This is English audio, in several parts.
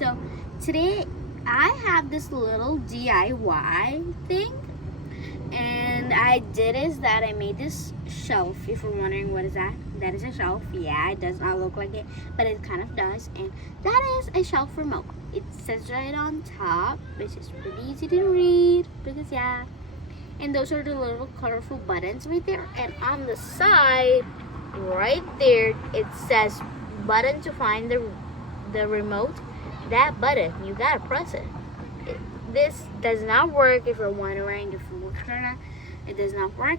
So today I have this little DIY thing, and I did is that I made this shelf. If you're wondering what is that is a shelf. Yeah, it does not look like it, but it kind of does. And that is a shelf remote. It says right on top, which is pretty easy to read because yeah. And those are the little colorful buttons right there. And on the side, right there, it says button to find the remote. That button, you gotta press it. This does not work if you're wondering if it works or not. It does not work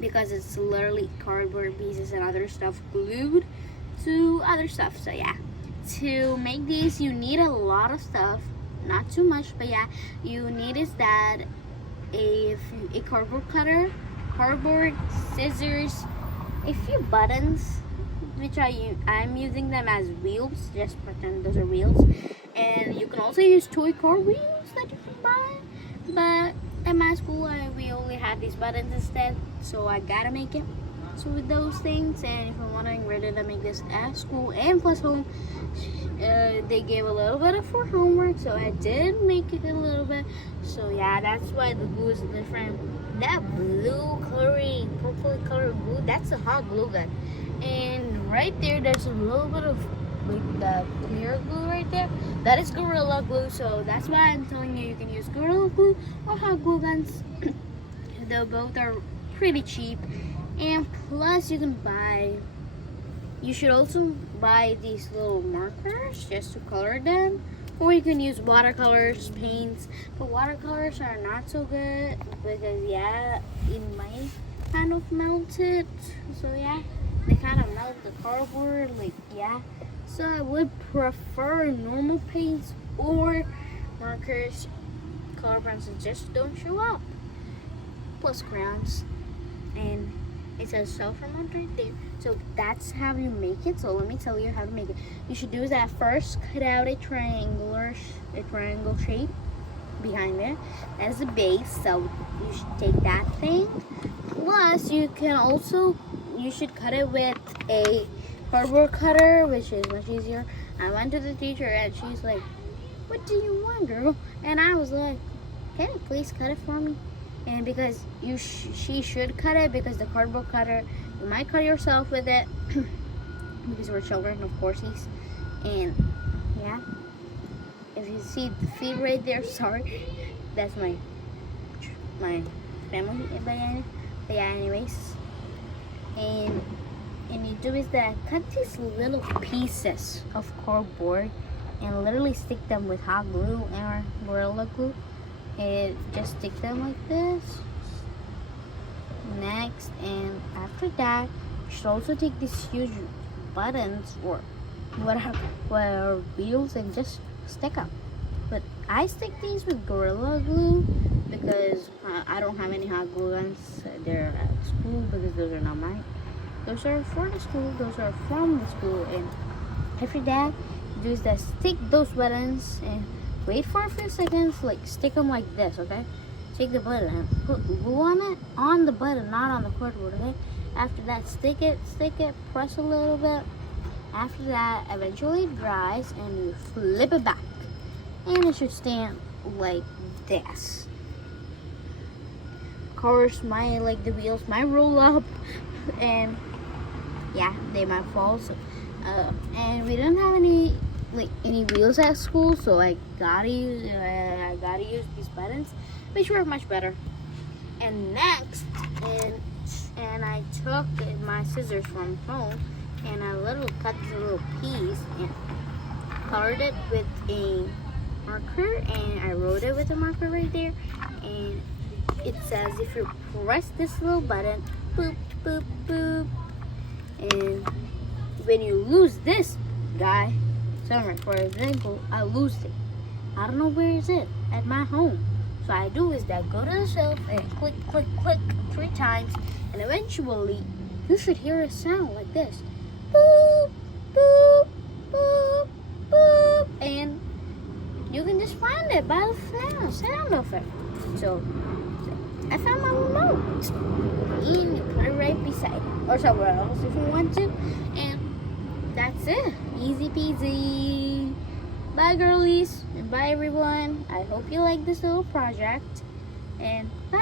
because it's literally cardboard pieces and other stuff glued to other stuff. So yeah, to make these you need a lot of stuff, not too much, but yeah, you need is that a cardboard cutter, cardboard, scissors, a few buttons, which I'm using them as wheels. Just pretend those are wheels. And you can also use toy car wheels that you can buy. But at my school, we only had these buttons instead, so I gotta make it. So with those things, and if you're wondering where did I make this at school and plus home, they gave a little bit for homework, so I did make it a little bit. So yeah, that's why the glue is different. That blue coloring, purple colored glue, that's a hot glue gun. And right there, there's a little bit of like the clear glue right there. That is Gorilla Glue, so that's why I'm telling you can use Gorilla Glue or hot glue guns. Though both are pretty cheap. And plus you should also buy these little markers just to color them. Or you can use watercolors, paints. But watercolors are not so good because yeah, it might kind of melt it. So yeah, they kind of melt the cardboard, like yeah. So I would prefer normal paints or markers. Color pencils just don't show up. Plus crayons. And it says shelf remote right there. So that's how you make it. So let me tell you how to make it. You should do is that first cut out a triangle shape behind it. That's the base. So you should take that thing. Plus you should cut it with a cardboard cutter, which is much easier. I went to the teacher and she's like, "What do you want, girl?" And I was like, "Can you please cut it for me?" And because she should cut it, because the cardboard cutter, you might cut yourself with it because we're children, of course. And yeah, if you see the feet right there, sorry, that's my family. But yeah, anyways, and you do is that cut these little pieces of cardboard and literally stick them with hot glue or Gorilla Glue. And just stick them like this. Next, and after that, you should also take these huge buttons or whatever wheels and just stick them. But I stick these with Gorilla Glue because I don't have any hot glue guns. They're at school because those are not mine. Those are for the school. Those are from the school. And after that, do is that stick those buttons and wait for a few seconds, like stick them like this, okay? Take the button and put glue on the button, not on the cardboard, okay? After that, stick it, press a little bit. After that, eventually it dries and you flip it back. And it should stand like this. Of course, the wheels might roll up and yeah, they might fall. So, and we don't have any wheels at school, so I gotta use these buttons, which work much better. And next, and I took my scissors from home and I cut this little piece and colored it with a marker, and I wrote it with a marker right there. And it says if you press this little button, boop boop boop, and when you lose this guy, for example, I lose it. I don't know where is it at my home. So I do is that go to the shelf and click, click, click 3 times, and eventually you should hear a sound like this. Boop, boop, boop, boop, and you can just find it by the sound of it. So I found my remote, and you put it right beside it, or somewhere else if you want to, and that's it. Easy peasy. Bye, girlies, and bye, everyone. I hope you like this little project, and bye.